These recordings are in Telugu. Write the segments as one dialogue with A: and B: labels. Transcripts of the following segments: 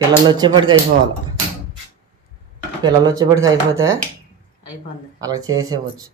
A: పిల్లలు వచ్చేప్పటికి అయిపోవాలి. పిల్లలు వచ్చేప్పటికి అయిపోతే
B: అయిపోయింది
A: అలా చేసేవచ్చు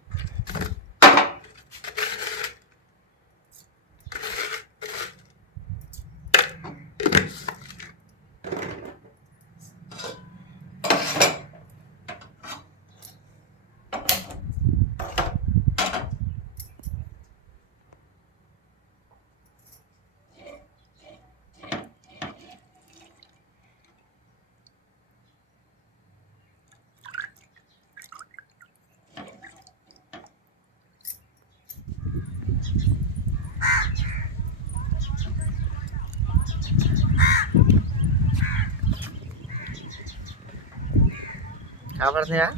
A: కాబడుతున్నాయా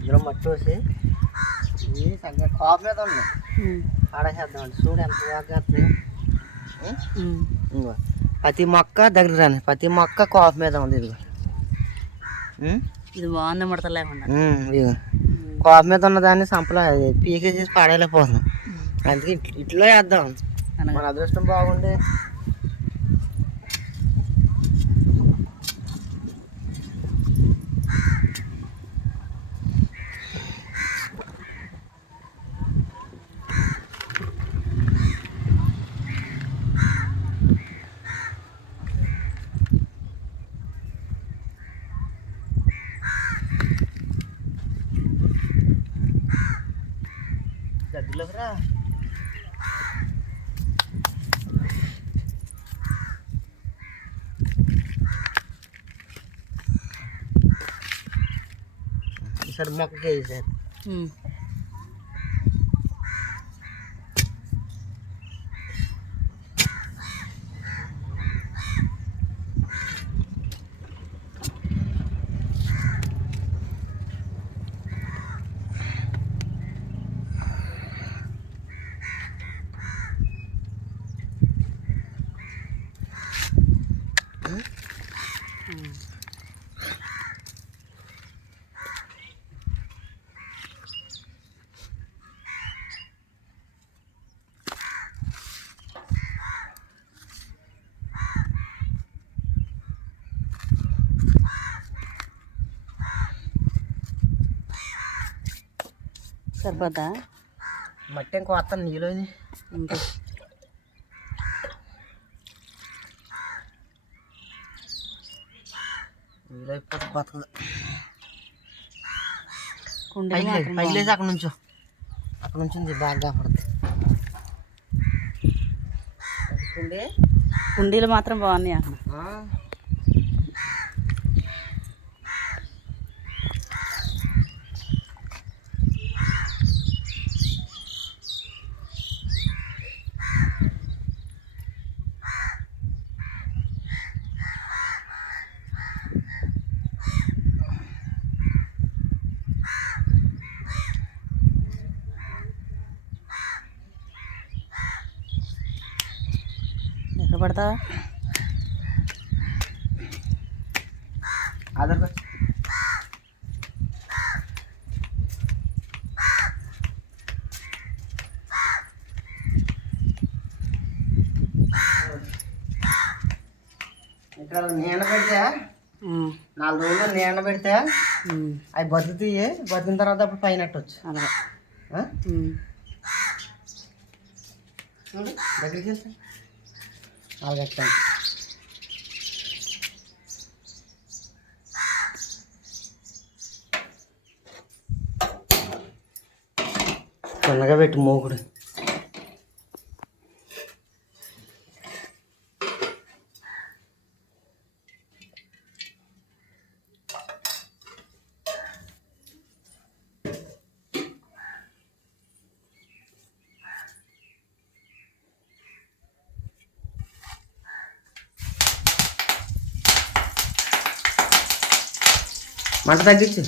A: ఇందులో మట్టి వేసి ఇది కాపు మీద ఉంది. ఆడేసేద్దామండి. చూడు ఎంత బాగా వస్తున్నాయి ఇంకో ప్రతి మొక్క దగ్గర రాని ప్రతి మొక్క కాపు మీద ఉంది ఇదిగో?
B: ఇది బాగుంది ముడత లేకుండా
A: ఇదిగో. కాపు మీద ఉన్న దాన్ని సంపల పీకేసేసి పాడేయలేకపోతున్నాం అందుకే ఇట్- ఇట్లో వేద్దాం. మన అదృష్టం బాగుండి. सर मक्के
B: సరిపోద్దా?
A: మట్టి ఇంకో వస్తాను నీలో
B: ఇంకా.
A: అయిపోతే బతకదు లేచి అక్కడ నుంచో. అక్కడ నుంచి బాగా అనుకుంటే
B: కుండీలు మాత్రం బాగున్నాయి? అన్న
A: కార్డ్ ఇక్కడ పెడితే
B: ఉమ్,
A: నాలుగు రోజులు నీడ పెడితే అవి బతుకుతాయి బతికిన తర్వాత అప్పుడు పైన పెట్టవచ్చు
B: అలాగే
A: దగ్గరికి వెళ్తా. అలాగట్టాను చిన్నగా పెట్టి మూకుడు మంట తగ్గించు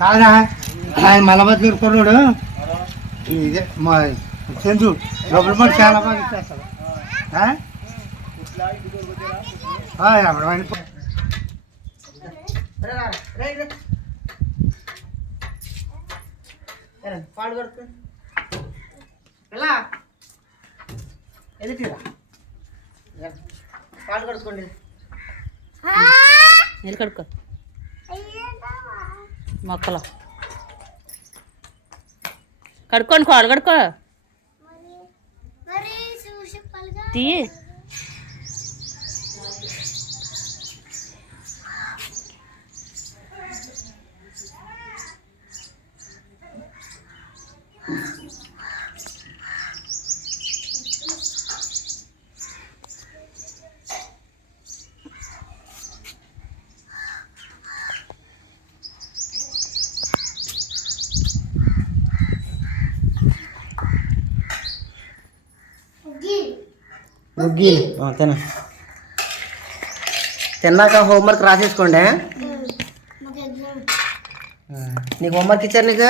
C: కాదా ఆయన మలబద్దు దొరుకున్నాడు ఇదే మా చంద్రు డబ్బులు మరి చాలా బాగా ఇచ్చేస్తాడు. ఎవడు ఆయన పో-
A: రా, రా, రా, రా. రా, పాలు కొడుకు. ఎలా ఎదుటిరా?
B: కడుక్కో మొక్కలు. కడుక్కోండి కాళ్ళు కడుక్కో. తీ
A: ముగ్గిలు. తిన. తిన్నాక హోంవర్క్ రాసేసుకోండి. నీకు హోంవర్క్ ఇచ్చారు నీకు?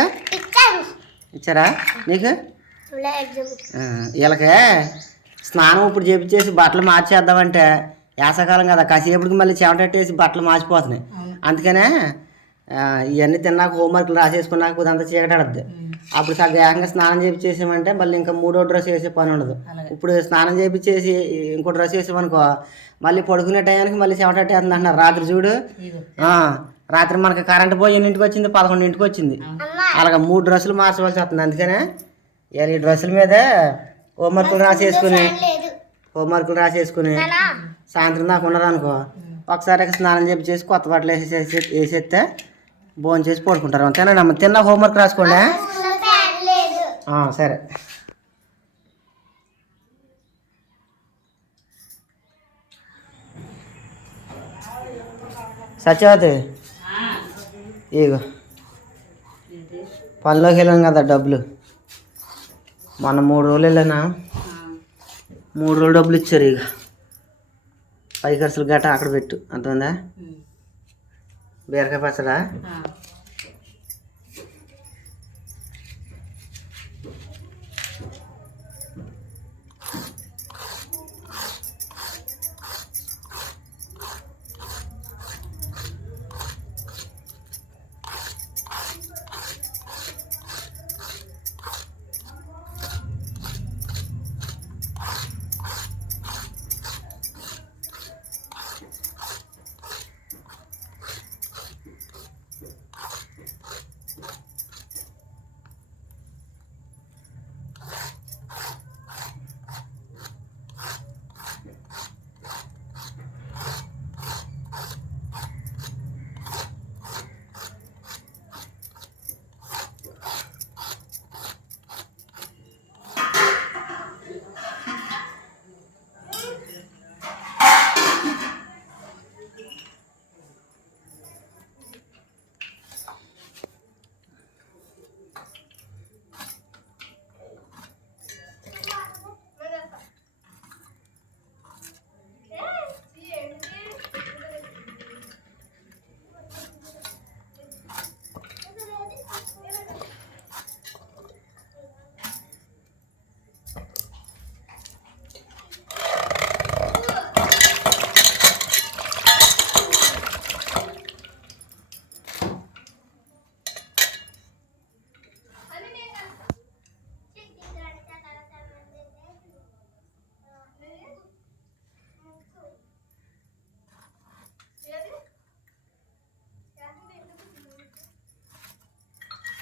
A: ఇచ్చారా. నీకు? వీళ్ళకి స్నానం ఇప్పుడు చేపించేసి బట్టలు మార్చేద్దామంటే వేసవకాలం కదా కాసేపటికి మళ్ళీ చెమటట్టేసి బట్టలు మార్చిపోతున్నాయి. అందుకనే ఇవన్నీ తిన్నాక హోంవర్క్లు రాసేసుకున్నాక కొద్దింత చీకటడద్ది అప్పుడు సగం ఏకంగా స్నానం చేపించేసామంటే మళ్ళీ ఇంకా మూడో డ్రెస్ వేసే పని ఉండదు. ఇప్పుడు స్నానం చేపించేసి ఇంకో డ్రెస్ వేసామనుకో మళ్ళీ పడుకునే టయానికి మళ్ళీ చెమటట్టేస్తుంది అంటున్నారు. రాత్రి చూడు. ఆ, రాత్రి మనకి కరెంట్ పోయి ఎన్నింటికి వచ్చింది? పదకొండింటికి వచ్చింది. అలాగ మూడు డ్రెస్సులు మార్చవలసి వస్తుంది. అందుకనే ఇవాళ ఈ డ్రెస్సుల మీదే హోంవర్క్లు రాసేసుకుని హోంవర్క్లు రాసేసుకుని సాయంత్రం దాకా ఉన్నదనుకో ఒకసారి స్నానం చెప్పి చేసి కొత్త బట్టలు వేసేసి వేసేస్తే భోజనం చేసి పడుకుంటారు. అంతేనా? అమ్మ తిన్న హోంవర్క్ రాసుకోండి. సరే. సత్యవతి? ఇగో. పనిలోకి వెళ్ళాం కదా డబ్బులు. మొన్న మూడు రోజులు వెళ్ళానా? మూడు రోజులు డబ్బులు ఇచ్చారు ఇక పై ఖర్చులు గట్ట అక్కడ పెట్టు. అంతుందా బీరకాయ పచ్చడా?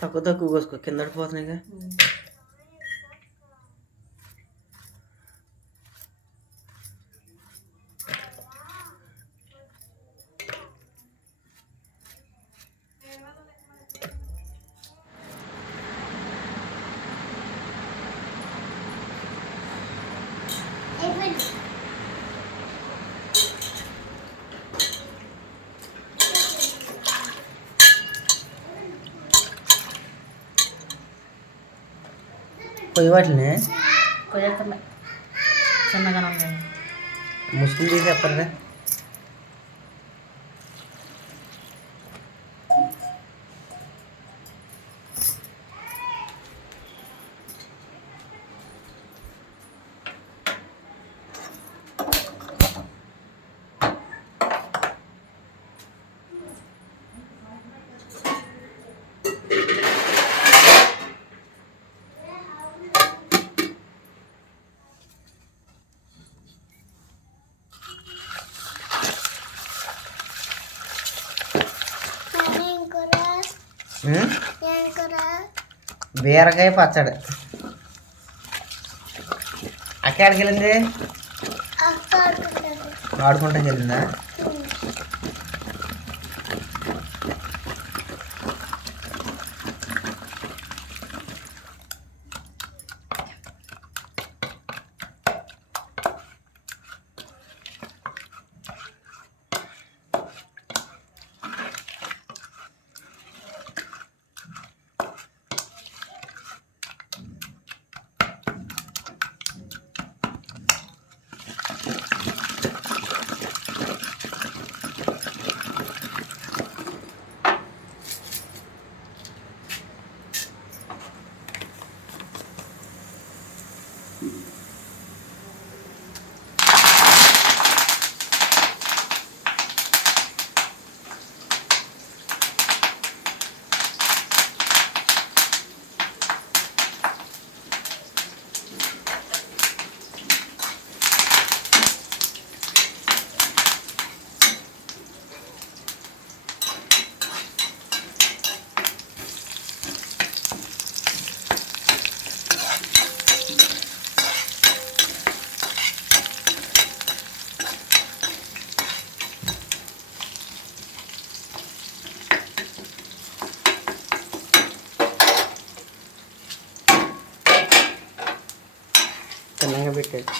A: తక్కువ తక్కువ కోసుకో కింద పడిపోతున్నాయిగా పొయ్యి వాటిని
B: కొయ్యకుండా చిన్నగా
A: ముసుగులు తీసి చెప్పరా? బీరకాయ పచ్చడి. అక్క ఎక్కడికి వెళ్ళింది ఆడుకుంటాకి వెళ్ళిందా చిన్నగా పెట్టాడు